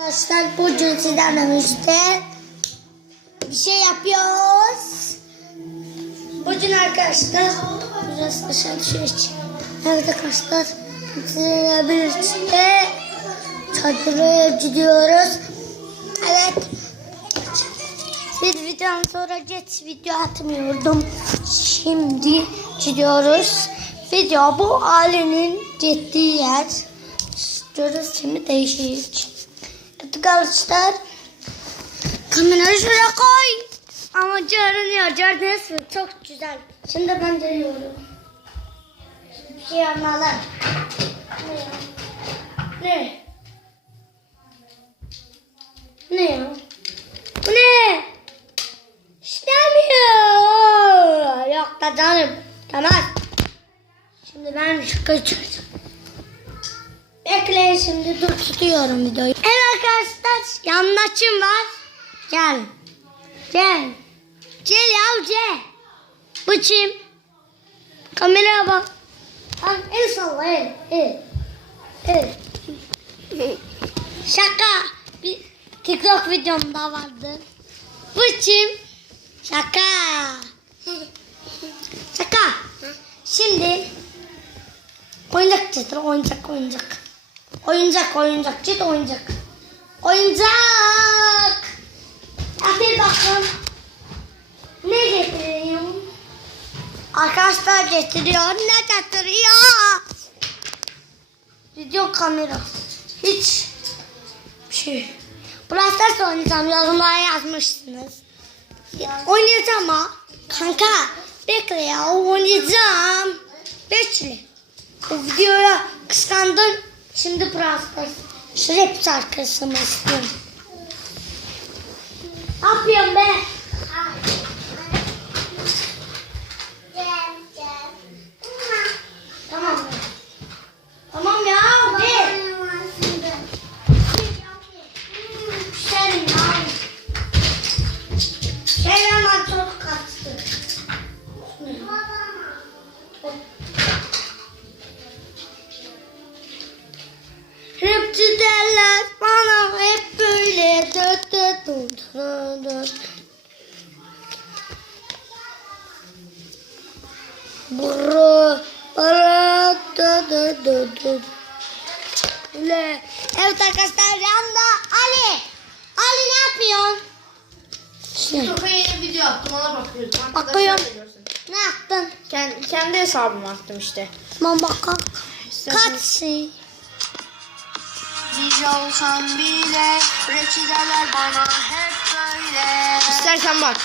Arkadaşlar bugün birlikte bir şey yapıyoruz. Bugün arkadaşlar biraz aşağı düşüyoruz. Evet arkadaşlar sizlerle birlikte çadıra gidiyoruz. Evet. Bir videodan sonra geç video atmıyordum. Şimdi gidiyoruz. Video bu ailenin gittiği yer. Gidiyoruz şimdi değişik. Arkadaşlar. Kamerayı şuraya koy. Ama görünüyor. Gördünüz mü? Çok güzel. Şimdi ben geliyorum. Bir şey yapmalı. Ne? Ne? Ne ya? Bu ne? İstemiyor. Yok da canım. Tamam. Şimdi ben kaçıyorum. Bekleyin şimdi dur tutuyorum videoyu. Evet arkadaşlar yanımda kim var? Gel. Gel. Gel ya gel. Kim? Kameraya bak. Al el salla el. El. El. Şaka. Bir TikTok videomda vardı. Kim? Şaka. Şaka. Şimdi oyuncak getir. Oyuncak oyuncak. Oyuncak oyuncak. Git oyuncak. Oyuncak. Hadi bakın. Ne getireyim? Arkadaşlar getiriyor. Ne getiriyor? Video kamera. Hiç bir şey. Stars oynayacağım. Yorumlara yazmışsınız. Ya, Oynayacağım ha. Kanka bekle ya oynayacağım. Bekle. O videoya kıskandın. Şimdi Brawl rap şarkısı mı istiyorum? Ne yapıyorsun be? Tamam. Tamam ya. Ver. Sen ya. Sen ama çok kaçtı. Rapçi derler bana hep böyle dört dört dört dört. Bro, bara dört dört dört dört. Evet arkadaşlar yanında Ali. Ali ne yapıyorsun? Şey, TikTok'a yeni video attım ona. Arkadaşlar Bakıyorum. ne yaptın? Kendi, kendi hesabıma attım işte. Tamam bakalım. Kaç şey? DJ olsam bile rapçi derler bana hep böyle. İstersen bak.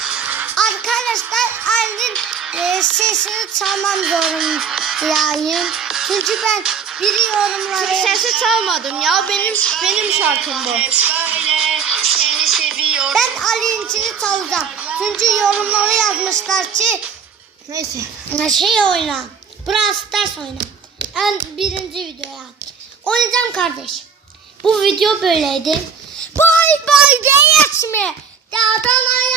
Arkadaşlar Ali'nin e, sesini çalmam zorundayım. Çünkü ben biri yorumları... Sesi çalmadım ya benim benim şarkım bu. Hep böyle seni seviyorum. Ben Ali'ninkini çalacağım. Çünkü yorumları yazmışlar ki Neyse. Ne şey oyna. Brawl Stars oyna. En birinci videoya. Oynayacağım kardeş. Bu video böyleydi. Bay bay geçme. Dağdan ayağa